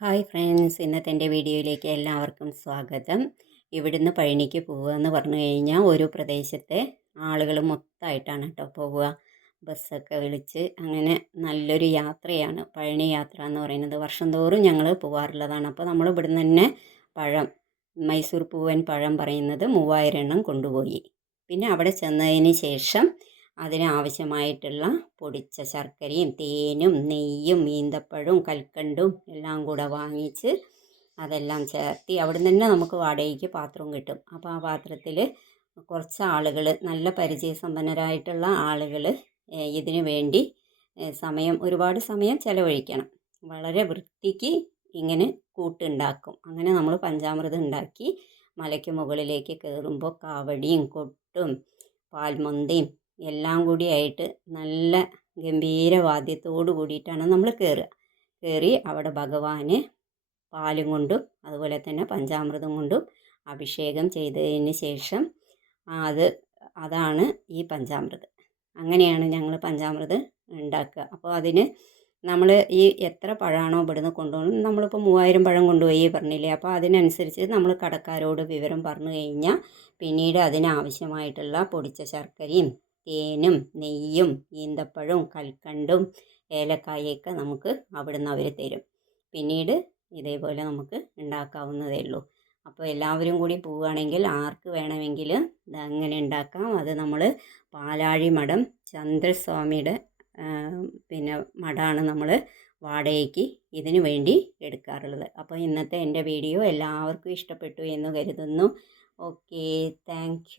Hi friends ഇന്നത്തെ എന്റെ വീഡിയോയിലേക്ക് എല്ലാവർക്കും സ്വാഗതം. ഇവിടുന്ന് പഴനിക്ക് പോവുക എന്ന് പറഞ്ഞു കഴിഞ്ഞാൽ ഒരു പ്രദേശത്തെ ആളുകൾ മൊത്തമായിട്ടാണ് കേട്ടോ പോവുക. ബസ്സൊക്കെ വിളിച്ച് അങ്ങനെ നല്ലൊരു യാത്രയാണ്. പഴനി യാത്ര എന്ന് പറയുന്നത് വർഷം തോറും ഞങ്ങൾ പോവാറുള്ളതാണ്. അപ്പോൾ നമ്മൾ ഇവിടുന്ന് തന്നെ പഴം മൈസൂർ പൂവൻ പഴം പറയുന്നത് മൂവായിരം എണ്ണം കൊണ്ടുപോയി. പിന്നെ അവിടെ ചെന്നതിന് ശേഷം അതിനാവശ്യമായിട്ടുള്ള പൊടിച്ച ശർക്കരയും തേനും നെയ്യും ഈന്തപ്പഴവും കൽക്കണ്ടും എല്ലാം കൂടെ വാങ്ങിച്ച് അതെല്ലാം ചേർത്തി അവിടെ നിന്ന് തന്നെ നമുക്ക് വാടകയ്ക്ക് പാത്രവും കിട്ടും. അപ്പോൾ ആ പാത്രത്തിൽ കുറച്ച് ആളുകൾ നല്ല പരിചയസമ്പന്നരായിട്ടുള്ള ആളുകൾ ഇതിനു വേണ്ടി സമയം ഒരുപാട് സമയം ചിലവഴിക്കണം. വളരെ വൃത്തിക്ക് ഇങ്ങനെ കൂട്ടുണ്ടാക്കും. അങ്ങനെ നമ്മൾ പഞ്ചാമൃതം ഉണ്ടാക്കി മലയ്ക്ക് മുകളിലേക്ക് കയറുമ്പോൾ കാവടിയും കൊട്ടും പാൽമൊന്തയും എല്ലാം കൂടിയായിട്ട് നല്ല ഗംഭീര വാദ്യത്തോടു കൂടിയിട്ടാണ് നമ്മൾ കയറുക കയറി അവിടെ ഭഗവാന് പാലും കൊണ്ടും അതുപോലെ തന്നെ പഞ്ചാമൃതം കൊണ്ടും അഭിഷേകം ചെയ്തതിന് ശേഷം അത് അതാണ് ഈ പഞ്ചാമൃതം. അങ്ങനെയാണ് ഞങ്ങൾ പഞ്ചാമൃതം ഉണ്ടാക്കുക. അപ്പോൾ അതിന് നമ്മൾ ഈ എത്ര പഴമാണോ ഇവിടുന്ന് കൊണ്ടുപോകുന്നത് നമ്മളിപ്പോൾ മൂവായിരം പഴം കൊണ്ടുപോയി പറഞ്ഞില്ലേ? അപ്പോൾ അതിനനുസരിച്ച് നമ്മൾ കടക്കാരോട് വിവരം പറഞ്ഞു കഴിഞ്ഞാൽ പിന്നീട് അതിനാവശ്യമായിട്ടുള്ള പൊടിച്ച ശർക്കരയും തേനും നെയ്യും ഈന്തപ്പഴവും കൽക്കണ്ടും ഏലക്കായൊക്കെ നമുക്ക് അവിടുന്ന് അവർ തരും. പിന്നീട് ഇതേപോലെ നമുക്ക് ഉണ്ടാക്കാവുന്നതേ ഉള്ളൂ. അപ്പോൾ എല്ലാവരും കൂടി പോവുകയാണെങ്കിൽ ആർക്ക് വേണമെങ്കിലും അങ്ങനെ ഉണ്ടാക്കാം. അത് നമ്മൾ പാലാഴി മഠം ചന്ദ്രസ്വാമിയുടെ പിന്നെ മഠമാണ് നമ്മൾ വാടകയ്ക്ക് ഇതിനു വേണ്ടി എടുക്കാറുള്ളത്. അപ്പോൾ ഇന്നത്തെ എന്റെ വീഡിയോ എല്ലാവർക്കും ഇഷ്ടപ്പെട്ടു എന്ന് കരുതുന്നു. Okay thank